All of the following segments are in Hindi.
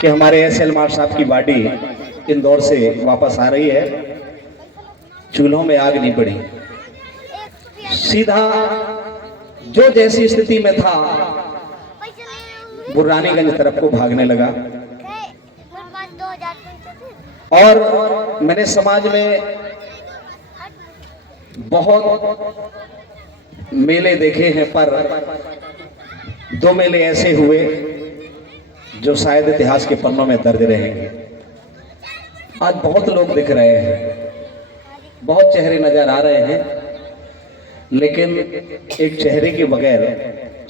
कि हमारे एसएल मार साहब की बाडी इंदौर से वापस आ रही है। चूल्हों में आग नहीं पड़ी, सीधा जो जैसी स्थिति में था वो रानीगंज तरफ को भागने लगा। और मैंने समाज में बहुत मेले देखे हैं, पर दो मेले ऐसे हुए जो शायद इतिहास के पन्नों में दर्ज रहेंगे। आज बहुत लोग दिख रहे हैं, बहुत चेहरे नजर आ रहे हैं, लेकिन एक चेहरे के बगैर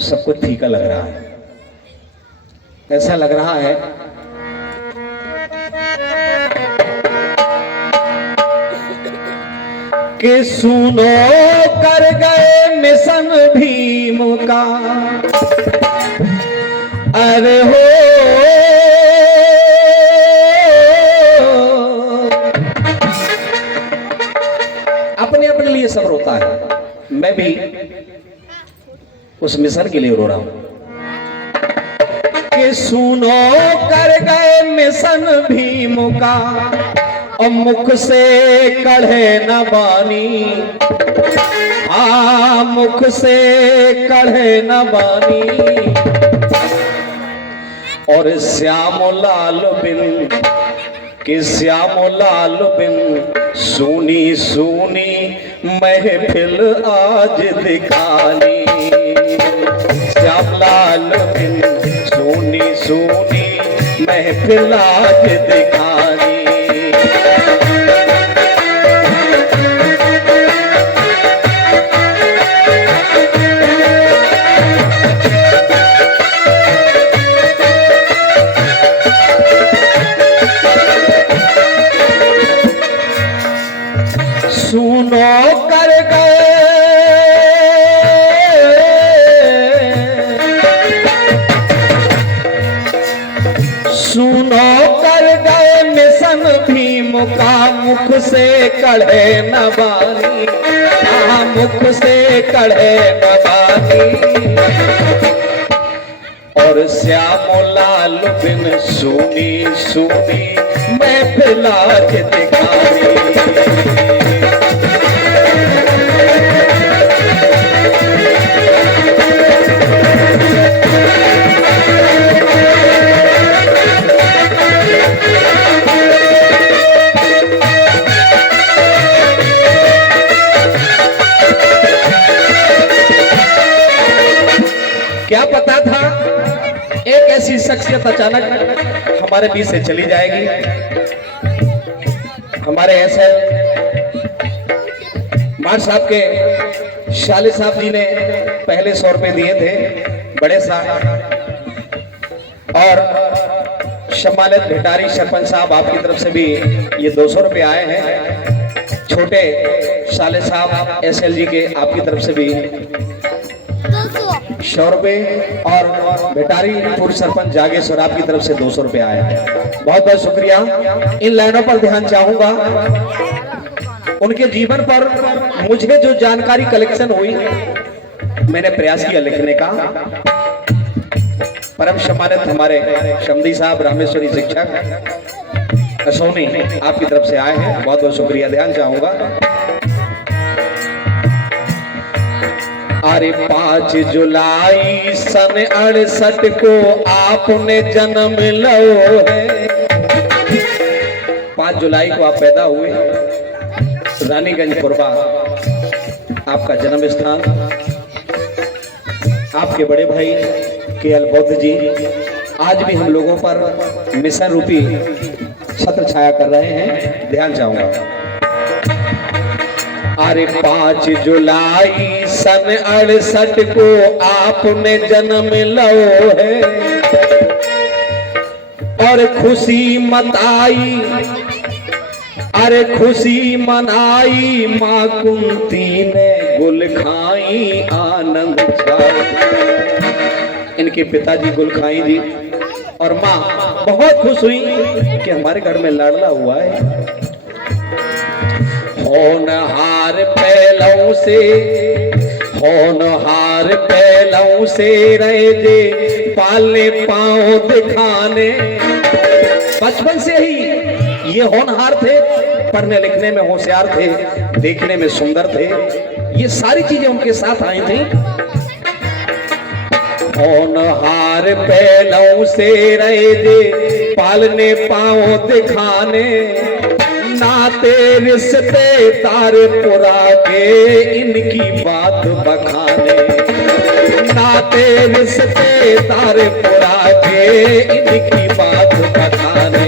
सब कुछ फीका लग रहा है। ऐसा लग रहा है कि सुनो कर गए मिशन भीम का, अरे हो अपने अपने लिए सब रोता है, मैं भी उस मिशन के लिए रो रहा हूं कि सुनो कर गए मिशन भीम का, और मुख से कढ़े न बानी, मुख से कढ़े न बानी, और श्याम लाल बिन कि श्याम लाल बिन सुनी सुनी महफिल आज दिखानी, श्याम लाल बिन सुनी सुनी महफिल आज दिखानी। सुनो कर गए सुनो कर गए मिशन भीम का, मुख से कढ़े न बानी, मुख से कढ़े न बानी, और श्याम लाल बिन सुनी सुनी महफिल आज दिखानी। क्या पता था एक ऐसी शख्सियत अचानक हमारे बीच से चली जाएगी। हमारे एसएल मार साहब के शाले साहब जी ने पहले 100 रुपए दिए थे बड़े साहब, और सम्मानित भिटारी सरपंच साहब आपकी तरफ से भी ये 200 रुपए आए हैं। छोटे शाले साहब एसएल जी के आपकी तरफ से भी 100 रुपए, और भिटारी पूर्व सरपंच जागेश्वर आपकी तरफ से 200 रुपए आए हैं। बहुत बहुत शुक्रिया। इन लाइनों पर ध्यान चाहूंगा। उनके जीवन पर मुझे जो जानकारी कलेक्शन हुई मैंने प्रयास किया लिखने का। परम सम्मानित हमारे शमदी साहब रामेश्वरी शिक्षक असोनी आपकी तरफ से आए हैं, बहुत बहुत शुक्रिया। ध्यान चाहूंगा। अरे 5 जुलाई सन 68 को आपने जन्म लो है। 5 जुलाई को आप पैदा हुए, रानीगंज पुरबा आपका जन्म स्थान। आपके बड़े भाई केएल बौद्ध जी आज भी हम लोगों पर मिशन रूपी छत्र छाया कर रहे हैं। ध्यान चाहूंगा। अरे 5 जुलाई सन 68 को आपने जन्म लो है, और खुशी मनाई, अरे खुशी मनाई माँ कुंती ने गुल खाई आनंद छाई। इनके पिताजी गुल खाई जी और माँ बहुत खुश हुई कि हमारे घर में लाडला हुआ है। होनहार पहलों से, होनहार पहलों से रहे जे पालने पांव दिखाने। बचपन से ही ये होनहार थे, पढ़ने लिखने में होशियार थे, देखने में सुंदर थे। ये सारी चीजें उनके साथ आई थी। होनहार पहलों से रहे दे पालने पांव दिखाने, नाते रिश्ते तारे पुरा के इनकी बात बखाने। नाते रिश्ते तारे पुरा के इनकी बात बखाने।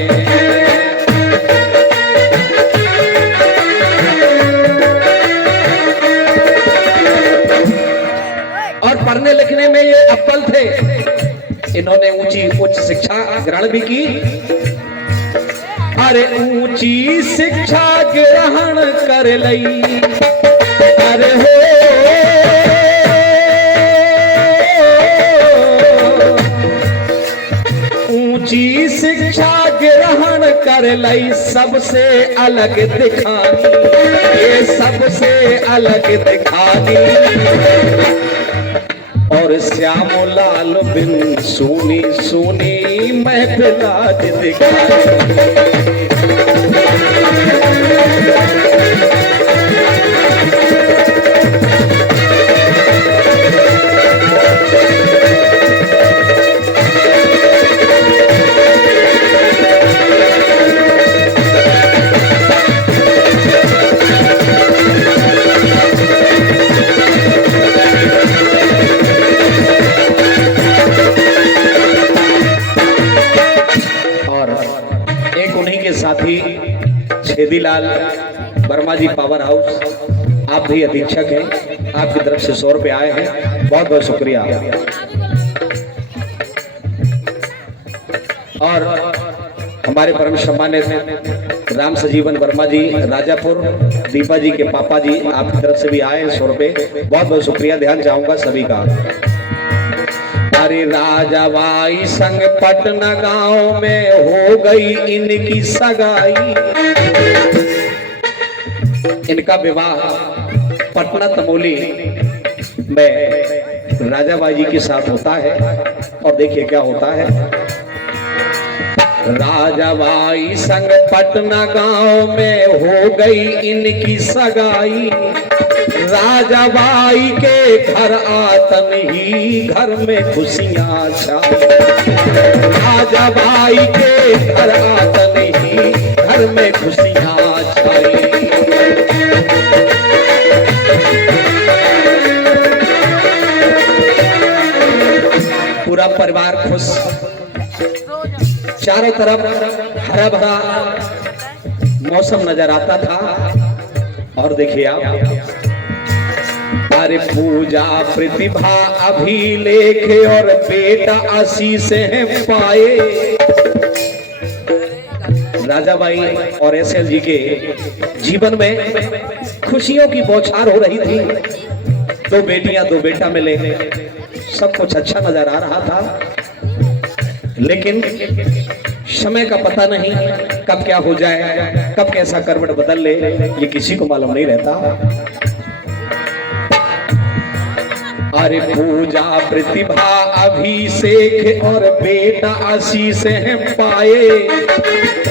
और पढ़ने लिखने में ये अव्वल थे। इन्होंने उच्च शिक्षा ग्रहण भी की। अरे ऊंची शिक्षा ग्रहण कर लई, अरे हो ऊंची शिक्षा ग्रहण कर लई, सबसे अलग दिखानी, ये सबसे अलग दिखानी। और श्याम लाल बिन सुनी सुनी महफिल आज दिखानी। साथी छेदीलाल वर्मा जी पावर हाउस, आप भी अधीक्षक हैं, आपकी तरफ से 100 रुपए आए हैं, बहुत बहुत शुक्रिया। और हमारे परम सम्मानित राम सजीवन वर्मा जी राजापुर, दीपा जी के पापा जी, आपकी तरफ से भी आए हैं 100 रुपए, बहुत बहुत शुक्रिया। ध्यान चाहूंगा सभी का। अरे राजाबाई संग पटना गांव में हो गई इनकी सगाई। इनका विवाह पटना तमोली में राजाबाई जी के साथ होता है। और देखिए क्या होता है। राजाबाई संग पटना गांव में हो गई इनकी सगाई। राजाबाई के घर आतन ही घर में खुशियां छाई। राजाबाई के घर आतन ही घर में खुशियां छाई। पूरा परिवार खुश, चारों तरफ हरा भरा मौसम नजर आता था। और देखिए आप, अरे पूजा प्रतिभा अभिलेख और बेटा आशीष हैं पाए। राजाबाई और एसएल जी के जीवन में खुशियों की बौछार हो रही थी। 2 बेटियां 2 बेटा मिले, सब कुछ अच्छा नजर आ रहा था। लेकिन समय का पता नहीं कब क्या हो जाए, कब कैसा करवट बदल ले, ये किसी को मालूम नहीं रहता। अरे पूजा प्रतिभा अभिषेक और बेटा आशीष हैं पाए।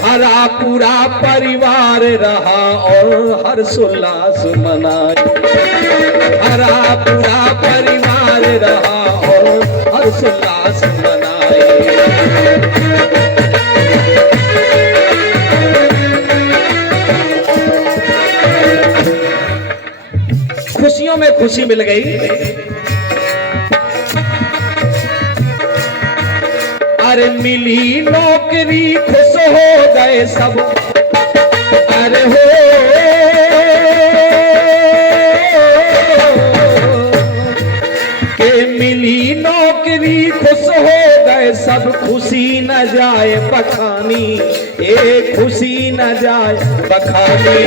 हरा पूरा परिवार रहा और हर्षोल्लास मनाए। हरा पूरा परिवार रहा और हर्षोल्लास मनाए। खुशियों में खुशी मिल गई। अरे मिली नौकरी खुश हो गए सब। अरे हो के मिली नौकरी खुश हो गए सब। खुशी न जाए बखानी, एक खुशी न जाए बखानी।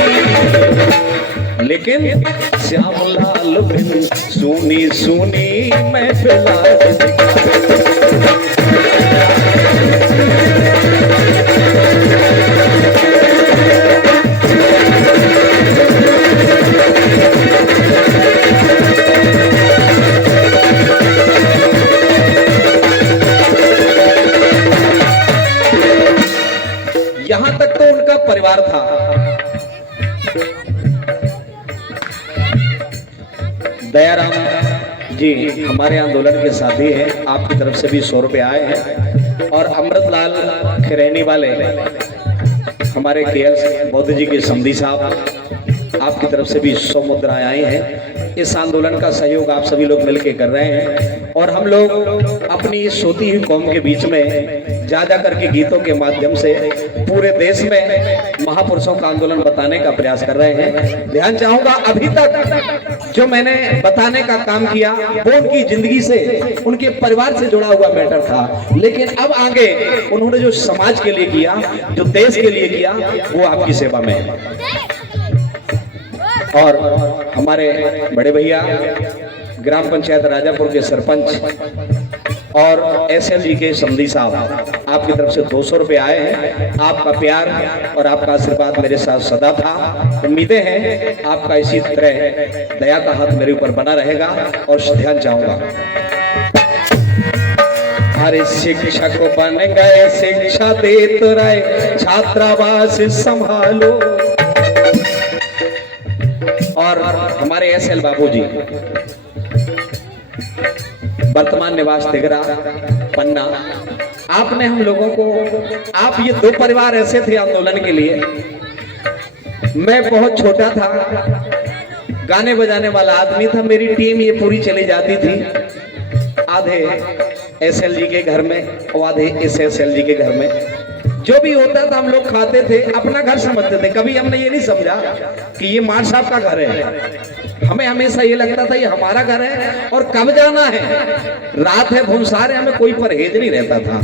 लेकिन श्यामलाल बिन सुनी सुनी महफिल यहां तक तो उनका परिवार था। दयाराम जी हमारे आंदोलन के साथी हैं, आपकी तरफ से भी 100 रुपए आए हैं। और अमृतलाल खिरैनी वाले हमारे केएल बौद्ध जी के समधी साहब, आपकी तरफ से भी 100 मुद्राएं आई हैं। इस आंदोलन का सहयोग आप सभी लोग मिलकर कर रहे हैं और हम लोग अपनी इस सोती हुई कौम के बीच में जा जा करके गीतों के माध्यम से पूरे देश में महापुरुषों का आंदोलन बताने का प्रयास कर रहे हैं। ध्यान चाहूंगा, अभी तक जो मैंने बताने का काम किया वो उनकी जिंदगी से, उनके परिवार से जुड़ा हुआ मैटर था, लेकिन अब आगे उन्होंने जो समाज के लिए किया, जो देश के लिए किया, वो आपकी सेवा में है। और हमारे बड़े भैया ग्राम पंचायत राजापुर के सरपंच और एसएल जी के समधी साहब, आपकी तरफ से 200 रुपए आए हैं। आपका प्यार और आपका आशीर्वाद मेरे साथ सदा था। उम्मीदें हैं आपका इसी तरह दया का हाथ मेरे ऊपर बना रहेगा। और ध्यान चाहूंगा, अरे शिक्षक बन गए शिक्षा देते रहे, छात्रावास संभालो। और हमारे एसएल बाबूजी वर्तमान निवास तिगरा पन्ना, आपने हम लोगों को, आप ये 2 परिवार ऐसे थे आंदोलन के लिए। मैं बहुत छोटा था, गाने बजाने वाला आदमी था, मेरी टीम ये पूरी चली जाती थी, आधे एसएल जी के घर में और आधे एसएल जी के घर में। जो भी होता था हम लोग खाते थे, अपना घर समझते थे। कभी हमने ये नहीं समझा कि ये मार साहब का घर है। हमें हमेशा ये लगता था ये हमारा घर है और कब जाना है, रात है, भूमसार है, हमें कोई परहेज नहीं रहता था।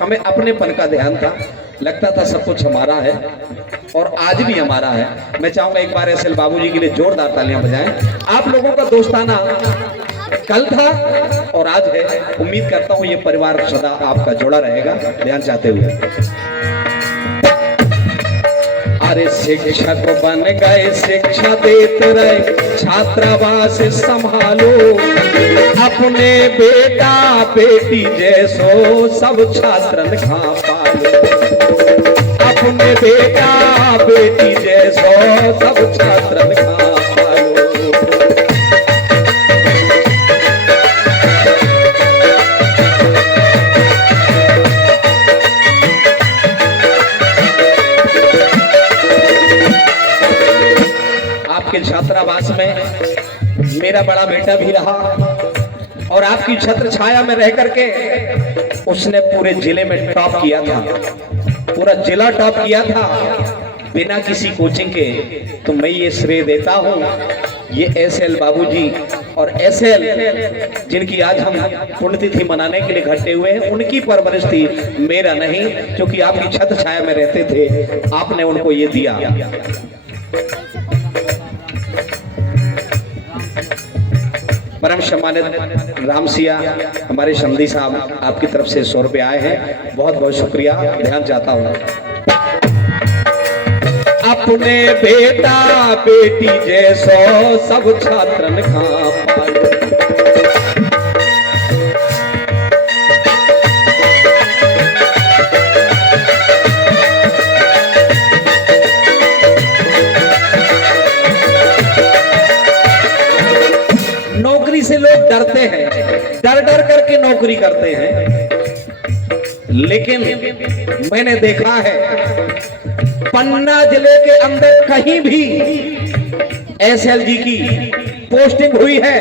हमें अपनेपन का ध्यान था, लगता था सब कुछ हमारा है और आज भी हमारा है। मैं चाहूंगा एक बार एसएल बाबूजी के लिए जोरदार तालियां बजाएं। आप लोगों का दोस्ताना कल था और आज है। उम्मीद करता हूं ये परिवार सदा आपका जुड़ा रहेगा। ध्यान चाहते हुए, अरे शिक्षक बन गए शिक्षा देते रहे, छात्रावास संभालो। अपने बेटा बेटी जैसो सब छात्रन खा पालो। अपने बेटा बेटी जैसो सब छात्रन खा पालो। आपके छात्रावास में मेरा बड़ा बेटा भी रहा और आपकी छत्र छाया में रह करके उसने पूरे जिले में टॉप किया था, पूरा जिला टॉप किया था बिना किसी कोचिंग के। तो मैं ये श्रेय देता हूँ ये एसएल बाबूजी और एसएल जिनकी आज हम पुण्यतिथि मनाने के लिए इकट्ठे हुए हैं, उनकी परवरिश थी, मेरा नहीं, क्योंकि आपकी छत्र छाया में रहते थे, आपने उनको ये दिया। परम सम्मानित रामसिया हमारे समधी साहब, आपकी तरफ से 100 रुपए आए हैं, बहुत बहुत शुक्रिया। ध्यान चाहता हूँ, अपने बेटा बेटी जैसो सब छात्रन खा पालो। नौकरी से लोग डरते हैं, डर डर करके नौकरी करते हैं, लेकिन मैंने देखा है पन्ना जिले के अंदर कहीं भी एसएलजी की पोस्टिंग हुई है,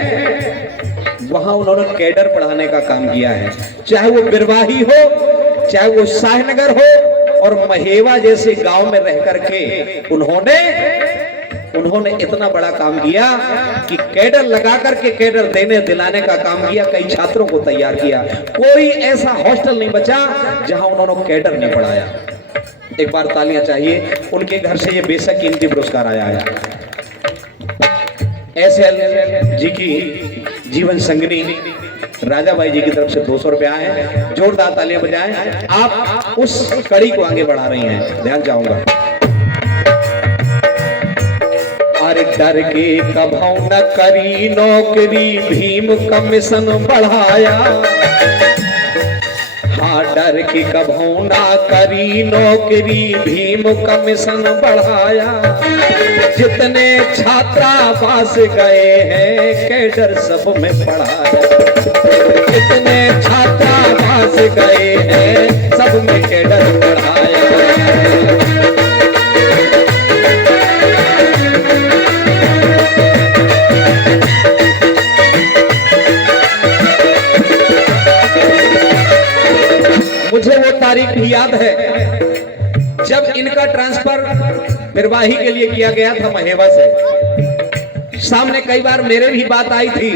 वहां उन्होंने कैडर पढ़ाने का काम किया है। चाहे वो बिरवाही हो, चाहे वो शाहनगर हो, और महेवा जैसे गांव में रह करके उन्होंने इतना बड़ा काम किया कि कैडर लगा करके कैडर देने दिलाने का काम किया, कई छात्रों को तैयार किया। कोई ऐसा हॉस्टल नहीं बचा जहां उन्होंने कैडर नहीं पढ़ाया। एक बार तालियां चाहिए, उनके घर से ये बेशक कीमती पुरस्कार आया है। एसएल जी की जीवन संगनी राजा भाई जी की तरफ से 200 रुपए आए हैं, जोरदार तालियां बजाएं। आप उस कड़ी को आगे बढ़ा रही हैं, ध्यान चाहूंगा। अरे डर के कभौ न करी नौकरी, भीम कमीशन बढ़ाया। हाँ डर डर की कभू ना करी नौकरी, भीम का मिशन बढ़ाया। जितने छात्रावास गए हैं कैडर सब में पढ़ाया। जितने छात्रावास गए हैं सब में कैडर पढ़ाया। मुझे वो तारीख भी याद है जब इनका ट्रांसफर निर्वाही के लिए किया गया था महेवा से। सामने कई बार मेरे भी बात आई थी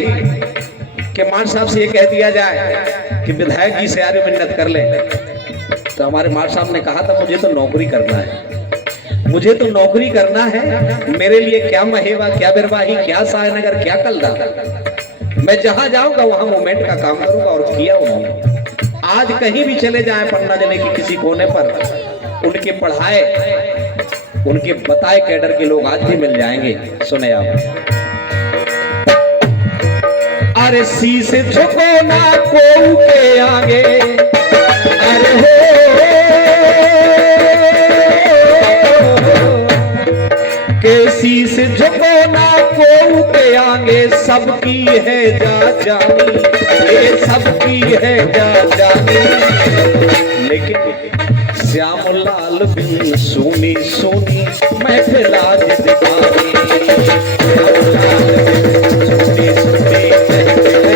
कि मान साहब से ये कह दिया जाए कि विधायक जी से यार मिन्नत कर ले। तो हमारे मार साहब ने कहा था मुझे तो नौकरी करना है, मुझे तो नौकरी करना है। मेरे लिए क्या महेवा, क्या बिरवाही, क्या सायनगर, क्या कलदा, मैं जहां जाऊंगा वहां मूवमेंट का काम करूंगा। और किया उन्होंने। आज कहीं भी चले जाएं पन्ना जिले के किसी कोने पर, उनके पढ़ाए उनके बताए कैडर के लोग आज भी मिल जाएंगे। सुने आप, अरे शीश झुको ना कोऊ के आगे, अरे हो के शीश झुको ना कोऊ के आगे, सबकी है जा जानी, ये सबकी है जा जानी। लेकिन श्याम लाल बिन सुनी सुनी महफिल आज दिखानी। श्याम लाल बिन सुनी सुनी महफिल आज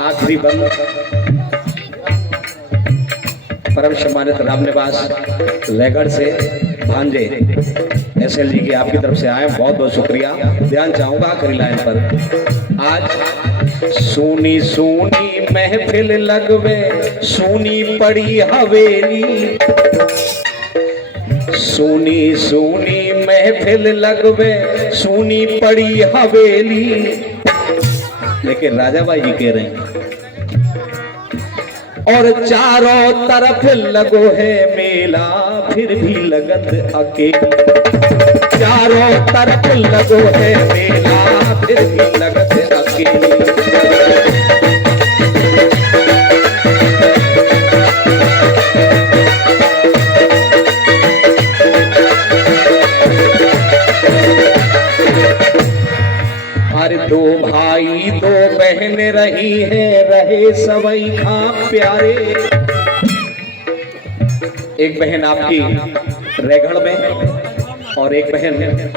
आखिरी बंद परम सम्मानित राम निवास रायगढ़ से भांजे एसएल जी की आपकी तरफ से आए, बहुत बहुत शुक्रिया। ध्यान चाहूंगा आखिरी लाइन पर। आज सोनी सोनी महफिल लगवे, सोनी पड़ी हवेली, सोनी सोनी महफिल लगवे, सोनी पड़ी हवेली। लेकिन राजा भाई जी कह रहे हैं और चारों तरफ लगो है मेला, फिर भी लगत अकेली। चारों तरफ लगो है मेला, फिर भी लगत अकेली। अरे दो भाई दो बहन रही है, रहे सबई खां प्यारे। एक बहन आपकी रायगढ़ में और एक बहन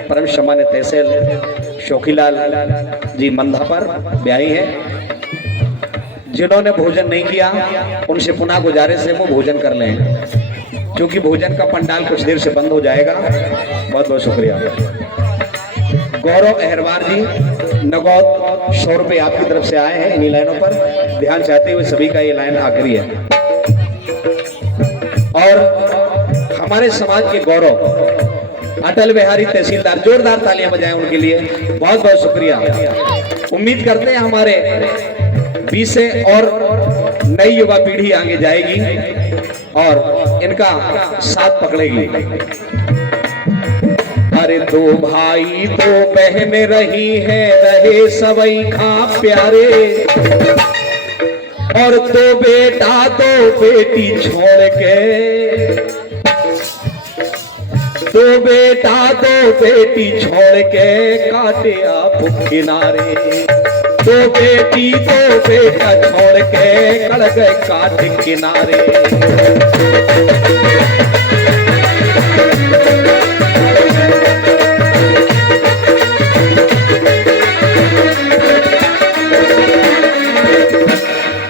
परम सम्मानित तहसील शोखीलाल जी मंधा पर ब्याही है। जिन्होंने भोजन नहीं किया उनसे पुनः गुजारिश है वो भोजन कर लें, क्योंकि भोजन का पंडाल कुछ देर से बंद हो जाएगा। बहुत बहुत शुक्रिया। गौरव अहरवार जी नगौद 100 रुपये आपकी तरफ से आए हैं इन्हीं लाइनों पर। ध्यान चाहते हुए सभी का ये लाइन आखिरी है। और हमारे समाज के गौरव अटल बिहारी तहसीलदार, जोरदार तालियां बजाएं उनके लिए। बहुत बहुत शुक्रिया। उम्मीद करते हैं हमारे बीच से और नई युवा पीढ़ी आगे जाएगी और इनका साथ पकड़ेगी। अरे दो भाई दो बहन रही है, रहे सबई खां प्यारे। और दो बेटा दो बेटी छोड़ के, दो बेटा दो बेटी छोड़ के काटे आप किनारे। दो बेटी दो बेटा छोड़ के कड़ गए काट किनारे।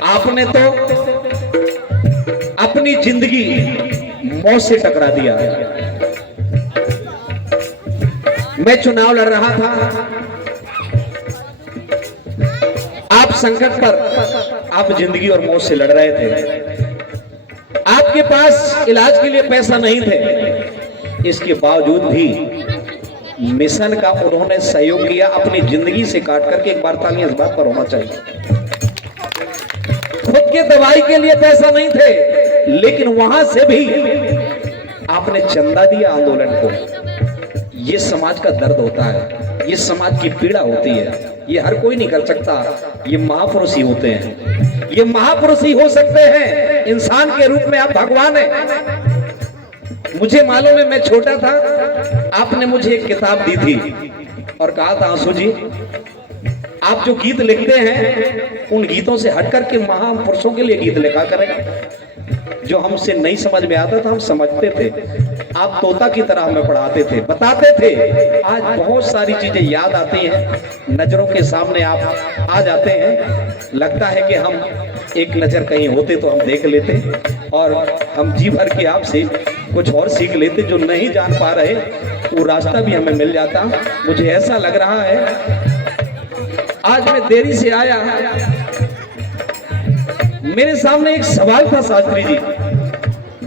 आपने तो अपनी जिंदगी मौत से टकरा दिया। मैं चुनाव लड़ रहा था, आप संकट पर, आप जिंदगी और मौत से लड़ रहे थे। आपके पास इलाज के लिए पैसा नहीं थे, इसके बावजूद भी मिशन का उन्होंने सहयोग किया अपनी जिंदगी से काट करके। एक बार तालियां इस बात पर होना चाहिए। खुद के दवाई के लिए पैसा नहीं थे, लेकिन वहां से भी आपने चंदा दिया आंदोलन को। ये समाज का दर्द होता है, ये समाज की पीड़ा होती है, ये हर कोई नहीं कर सकता। ये महापुरुष ही होते हैं, ये महापुरुष ही हो सकते हैं। इंसान के रूप में आप भगवान हैं। मुझे मालूम है, मैं छोटा था, आपने मुझे एक किताब दी थी और कहा था, आंसू जी आप जो गीत लिखते हैं उन गीतों से हटकर के महापुरुषों के लिए गीत लिखा करें। जो हमसे नहीं समझ में आता था हम समझते थे, आप तोता की तरह हमें पढ़ाते थे, बताते थे। आज बहुत सारी चीजें याद आती हैं, नजरों के सामने आप आ जाते हैं। लगता है कि हम एक नजर कहीं होते तो हम देख लेते और हम जी भर के आपसे कुछ और सीख लेते। जो नहीं जान पा रहे वो रास्ता भी हमें मिल जाता। मुझे ऐसा लग रहा है आज मैं देरी से आया, मेरे सामने एक सवाल था शास्त्री जी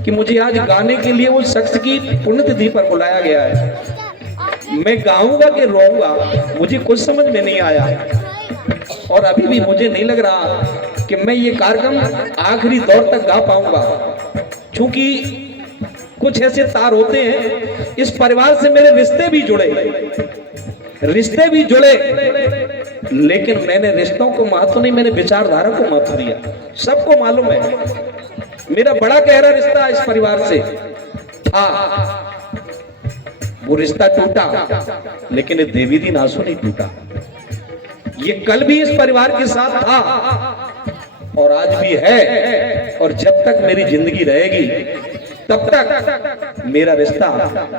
कि मुझे आज गाने के लिए वो शख्स की पुण्यतिथि पर बुलाया गया है। मैं गाऊंगा कि रोऊंगा मुझे कुछ समझ में नहीं आया और अभी भी मुझे नहीं लग रहा कि मैं ये कार्यक्रम आखिरी दौर तक गा पाऊंगा। क्योंकि कुछ ऐसे तार होते हैं, इस परिवार से मेरे रिश्ते भी जुड़े, लेकिन मैंने रिश्तों को महत्व नहीं, मैंने विचारधारा को महत्व दिया। सबको मालूम है मेरा बड़ा गहरा रिश्ता इस परिवार से था। वो रिश्ता टूटा, लेकिन ये देवी दिन आंसू नहीं टूटा। ये कल भी इस परिवार के साथ था और आज भी है, और जब तक मेरी जिंदगी रहेगी तब तक मेरा रिश्ता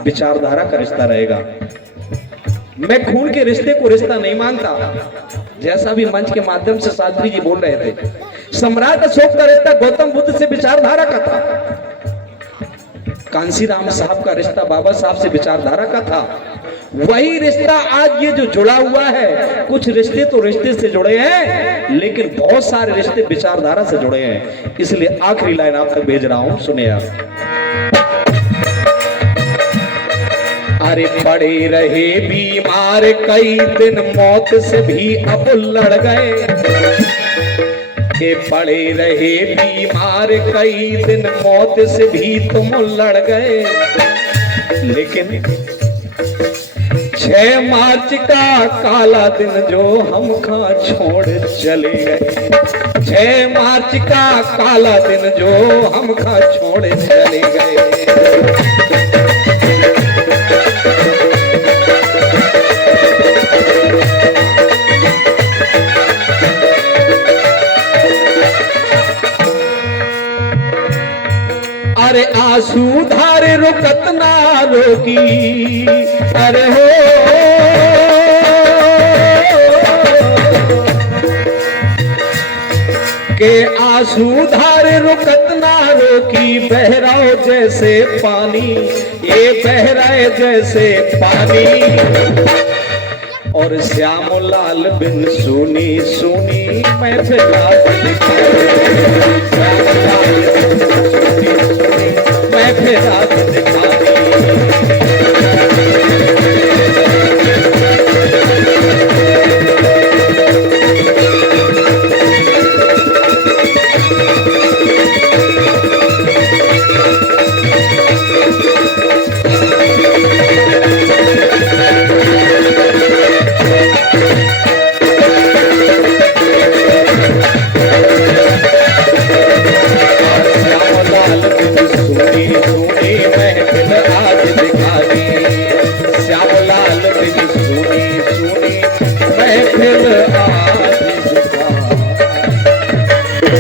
विचारधारा का रिश्ता रहेगा। मैं खून के रिश्ते को रिश्ता नहीं मानता। जैसा भी मंच के माध्यम से शास्त्री जी बोल रहे थे, सम्राट अशोक का रिश्ता गौतम बुद्ध से विचारधारा का था, कांसीराम साहब का रिश्ता बाबा साहब से विचारधारा का था। वही रिश्ता आज ये जो जुड़ा हुआ है, कुछ रिश्ते तो रिश्ते से जुड़े हैं, लेकिन बहुत सारे रिश्ते विचारधारा से जुड़े हैं। इसलिए आखिरी लाइन आप तक भेज रहा हूं, सुनिए आप। अरे पड़े रहे बीमार कई दिन, मौत से भी अब लड़ गए। के पड़े रहे बीमार कई दिन, मौत से भी तुम लड़ गए। लेकिन 6 मार्च का काला दिन जो हम खा छोड़ चले गए, 6 मार्च का काला दिन जो हम खा छोड़ चले गए। अरे आंसू धारे रुकत ना रोकी, अरे हो के आंसू धारे रुकत ना रोकी। बहराओ जैसे पानी, ये बहराए जैसे पानी। और श्याम लाल बिन सुनी सुनी मैं फिरा मैं फिरा सुनी सुनी महफिल